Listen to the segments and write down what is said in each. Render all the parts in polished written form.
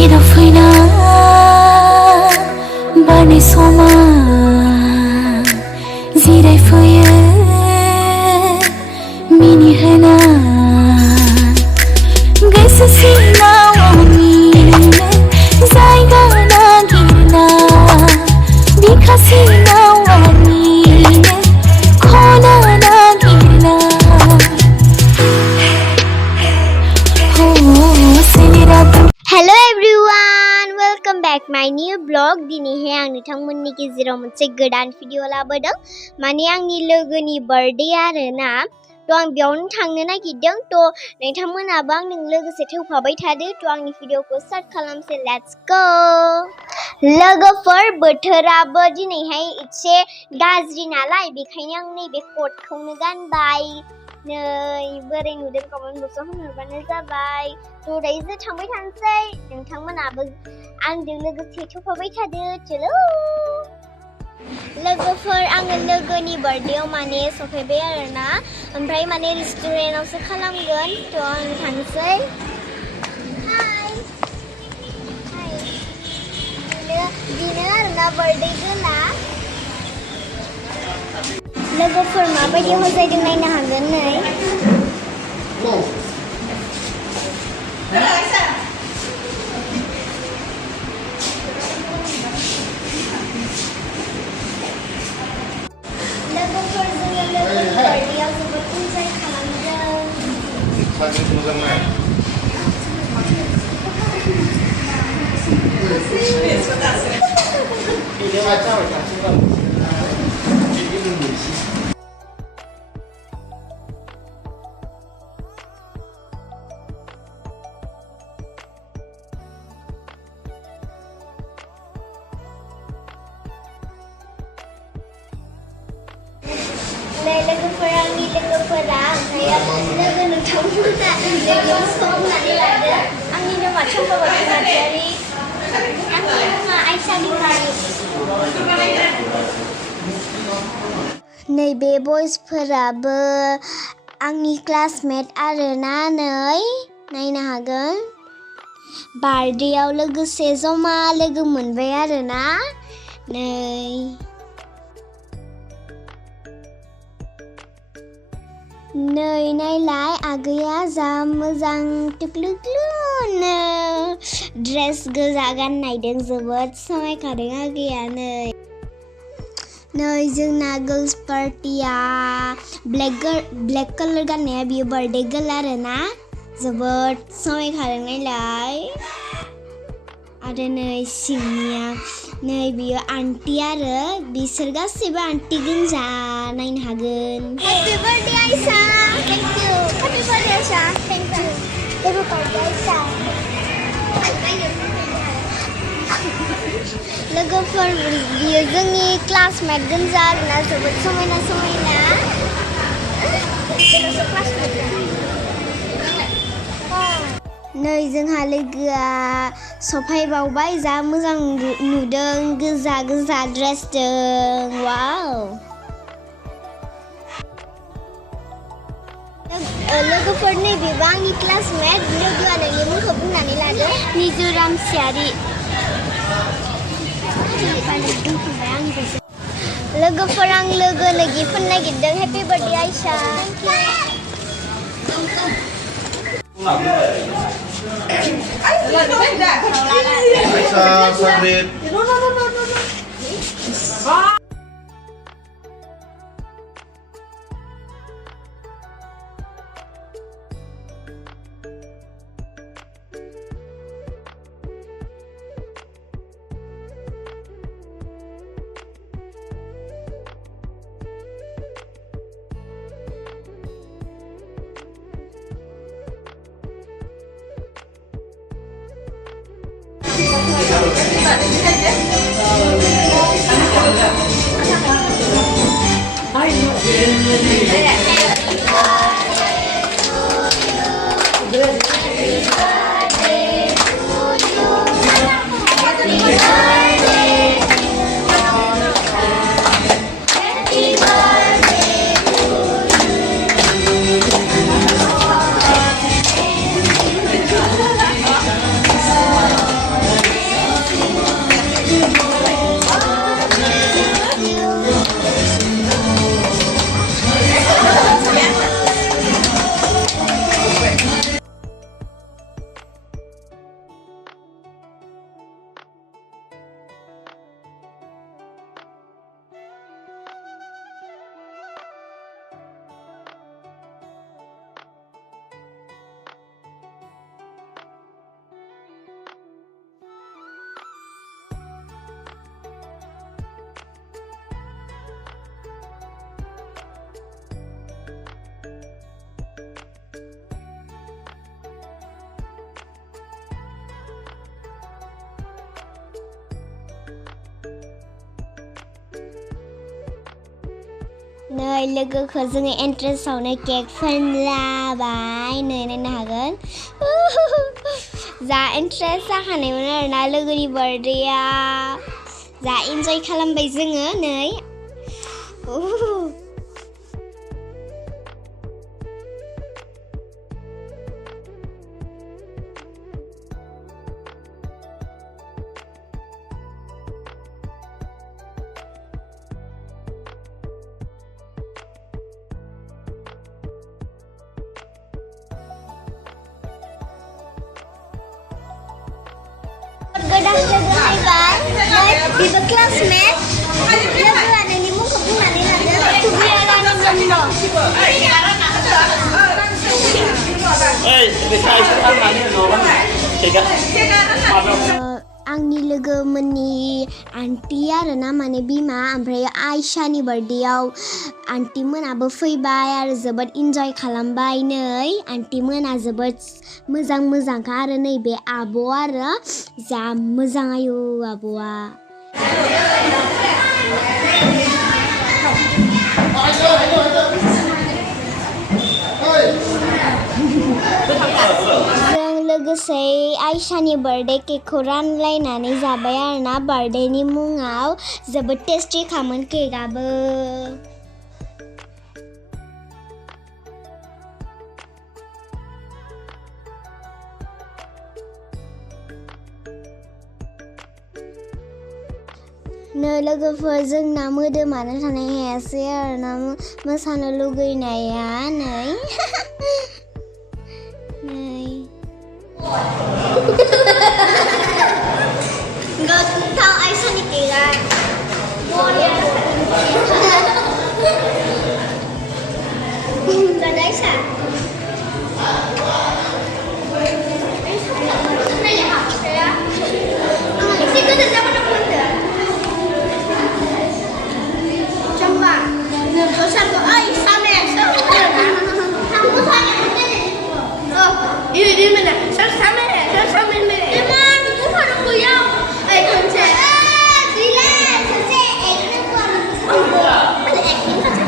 Irafina barnai soma jirai फैयो मिनिहोना गोसो सिङाव आंनिनो जायगा नागिरना बिखा सिङाव आंनिनो खना नागिरना Hello everyone, welcome back my new blog. दिनैहाय आं नोंथांमोननि गेजेराव मोनसे गोदान भिडिअ लाबोदों माने आंनि लोगोनि बार्थडे आरोना थ' आं बेयावनो थांनो नागिरदों थ' नोंथांमोनाबो आंजों लोगोसे थौफाबाय थादो थ' आंनि भिडिअखौ स्टार्ट खालामसै लेट्स गो लोगोफोर बोथोराबो दिनैहाय एसे गाज्रि नालाय बेखायनो आं नैबे कोटखौनो गानबाय नै बोरै नुदों कमेन्ट बक्सआव होनहरबानो जाबाय थ' दायो थांबाय थानोसै नोंथांमोनाबो आंजों लोगोसे थौफाबाय थादो चलो लोगोफोर आङो लोगोनि बार्थडेआव माने सफैबाय आरोना ओमफ्राय माने रेस्टुरेन्टआवसो खालामगोन थ' आं थांसै हाय बेनो आरोना बार्थडे गोला लोगोफोर माबायदि हजायदों नायनो हागोन नै लोगोफोर जोङो लोगोनि बार्थडेआव जोबोद इन्जय खालामदों लोगोफोरा आंनि लोगोफोरा ओमफ्राय लोगो नोंथांमोना लोगोआव संनानै लादो आंनि मुङा चम्पावती नार्जारी आंनि मुङा आइशा दाइमारि नैबे बयसफोराबो आंनि क्लासमेट आरोना नै नायनो हागोन बार्थडेआव लोगोसे जमा लोगो मोनबाय आरोना नै नायलाय आगैया जा मोजां टुक्लुक्लुनो ड्रेस गोजा गाननायदों जोबोद समायखादों आगैया नै जोंना गर्ल्स पार्टिया ब्लेक कालार गाननाया बियो बार्थडे गर्ल आरोना जोबोद समायखादों नायलाय आरो नै सिंनिया नै बियो आन्टी आरो बिसोर गासैबो आन्टी गोजा नायनो हागोन happy birthday Aisha thank you happy birthday Aisha thank you happy birthday Aisha लोगोफोर बियो जोंनि क्लासमेट गोजा आरोना जोबोद समायना नै जोंहा लोगोआ सफायबावबाय जा मोजां नुदों गोजा ड्रेसजों वाव लोगोफोर नैबेबो आंनि क्लासमेट लोगोआ नोंनि मुंखौ बुंनानै लादो मिज'राम सियारि लोगोफोर आं लोगोनो गिफ्ट होनो नागिरदों हैप्पी बार्थडे आइशा नै लोगोखौ जोङो एन्ट्रेन्सआवनो केक फोनलाबाय नै नायनो हागोन जा इन्ट्रेस्ट जाखानायमोन आरोना लोगोनि बार्थडेआ जा इन्जय खालामबाय जोङो नै Godah logo Aibar, biba classmate, logo ada ni muka bunga ni ada, tu biara ni jomblo. आंनि लोगोमोननि आन्टी आरोना माने बिमा ओमफ्राय आइशानि बार्थडेआव आन्टी मोनाबो फैबाय आरो जोबोद इन्जय खालामबाय नै आन्टी मोना जोबोद मोजांखा आरो नैबे आब' आरो जा मोजां आयु आब'आ लोगोसे आइशानि बार्थडे केकखौ रानलायनानै जाबाय आरोना बार्थडेनि मुङाव जोबोद टेस्टि खामोन केकआबो नै लोगोफोर जोंना मोदोमानो थानो हायासै आरोना मोसानो लुगैनाया नै Enggak tahu Aisha nih kan. Ada Aisha. Itu udah zaman apa udah? Coba. Dosa tuh Aisha nih. Kamu tanya mana? Oh, ini mana? Sama nih. Emang itu harus kuyang. Kunci. Gila, kunci. Ini bukan. Ada acting saja.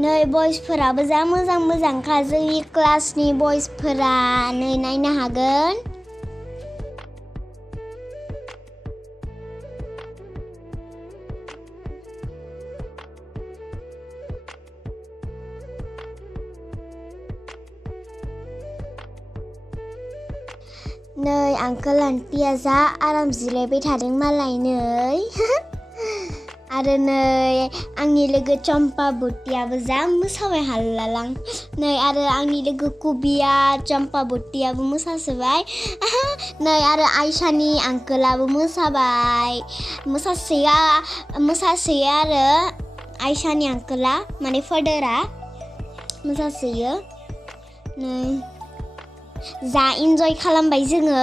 नै बयसफोराबो जा मोजांखा जोंनि क्लासनि बयसफोरा नै नायनो हागोन नै आंकोल आन्टिया जा आराम जिरायबाय थादों मालाय नै आरो नै आंनि लोगो चम्पा बुटियाबो जा मोसाबाय हाल्लालां नै आरो आंनि लोगो कुबिया चम्पा बुटियाबो मोसासोबाय नै आरो आइशानि आंकोलाबो मोसाबाय मोसासोयो आरो आइशानि आंकोला माने फादारा मोसासोयो नै जा इन्जय खालामबाय जोङो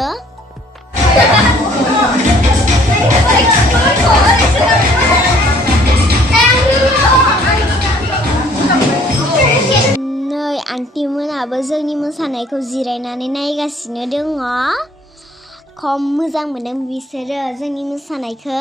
नै आन्टी मोनाबो जोंनि मोसानायखौ जिरायनानै नायगासिनो दङ खम मोजां मोनदों बिसोरो जोंनि मोसानायखौ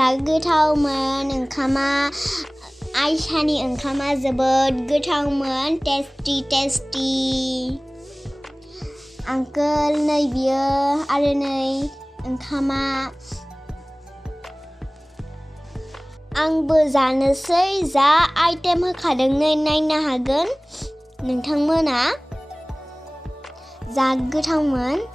जा गोथावमोन ओंखामा आइशानि ओंखामा जोबोद गोथावमोन टेस्टि आंकोल नै बियो आरो नै ओंखामा आंबो जानोसै जा आइटेम होखादों नै नायनो हागोन नोंथांमोना जा गोथावमोन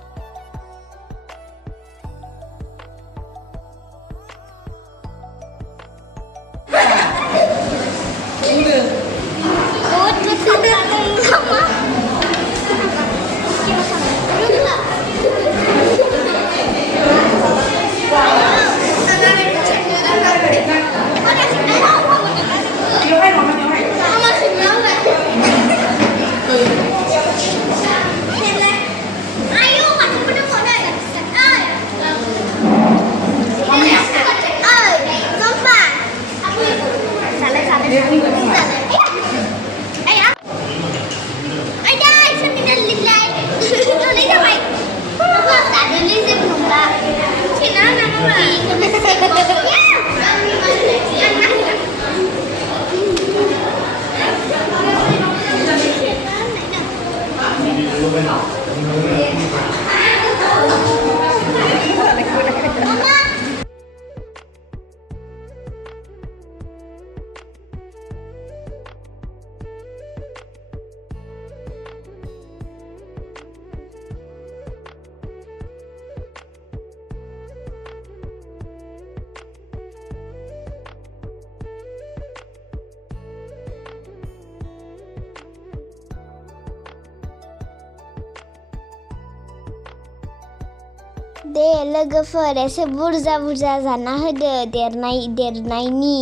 दे लोगोफोर एसे बुरजा जाना होदो देरनायनि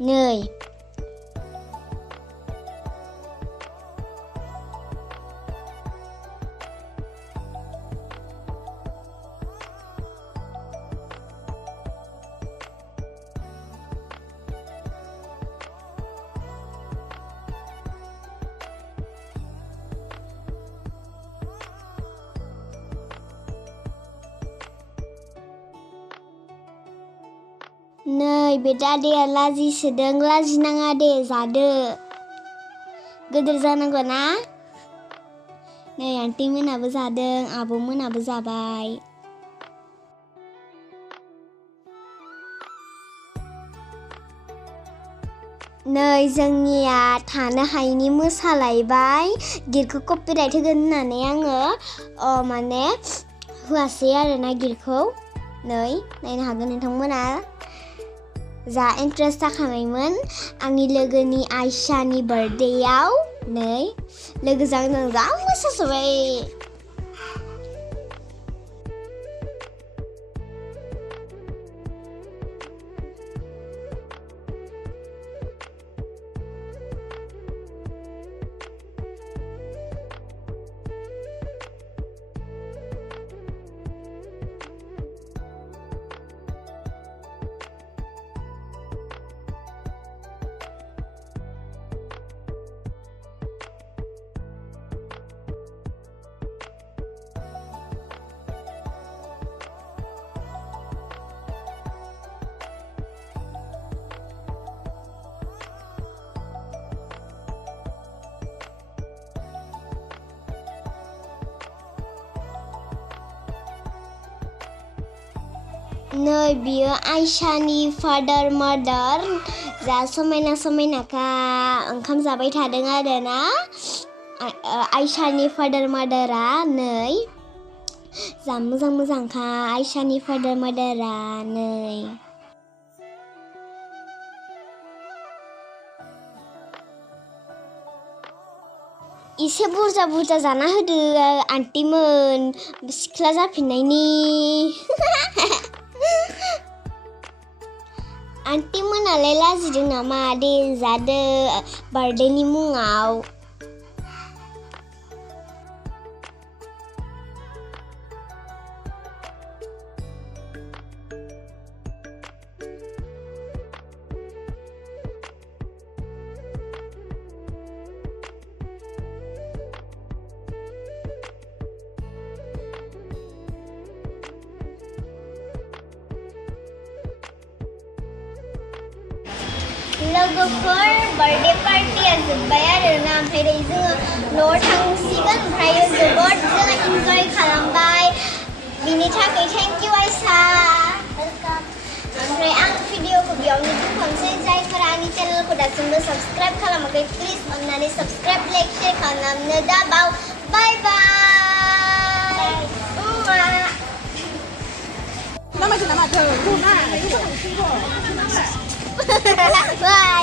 नै नै बे दादाया लाजिसोदों लाजिनाङा दे जादो गोदोर जानांगौ ना नै आन्टी मोनाबो जादों आब' मोनाबो जाबाय नै जोंनिया थानो हायिनि मोसालायबाय गितखौ कपिराइट होगोन होननानै आङो माने होआसै आरोना गितखौ नै नायनो हागोन नोंथांमोना जा इन्ट्रेस्ट जाखानायमोन आंनि लोगोनि आइशानि बार्थडेयाव नै लोगोजों जों जा मोसासोबाय नै बियो आइशानि फादार मादार जा समायना समायनाखा ओंखाम जाबाय थादों आरोना आइशानि फादार मादारा नै जा मोजांखा आइशानि फादार मादारा नै इसे बुरजा जाना होदो आन्टीमोन सिख्ला जाफिननायनि आन्टी मोनालाय लाजिदों नामा दे जादो बार्थडेनि मुङाव लोगोफोर बार्थडे पार्टिया जोब्बाय आरोना ओमफ्राय दायो जोङो न'आव थांसिगोन ओमफ्राय जोबोद जोङो इन्जय खालामबाय बिनि थाखाय थेंक इउ आइशा ओमफ्राय आं भिडिअखौ बेयावनो दोनथ'नोसै जायफोरा आंनि चेनेलखौ दासिमबो साबस्क्राइब खालामाखै प्लिज अननानै साबस्क्राइब लाइक शेयार खालामनो दाबाव बाय बाय那么就那么就，那就是很辛苦。拜